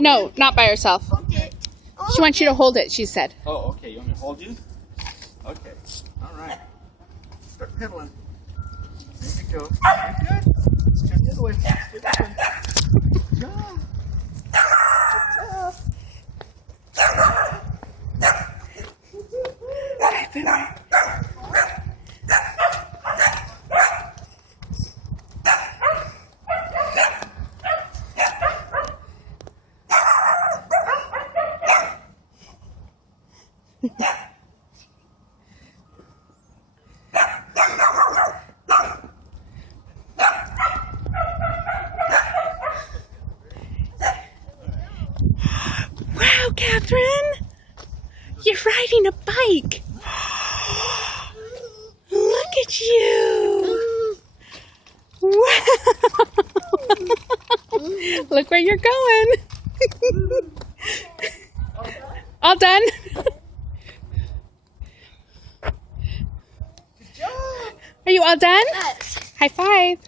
No, not by herself. She wants you to hold it, she said. Oh, okay. You want me to hold you? Okay. All right. Start pedaling. There you go. Very good. Just the other way. Just the other way. Good job. Good job. Wow, Catherine! You're riding a bike! Look at you! Wow! Look where you're going! All done? Are you all done? Yes. High five!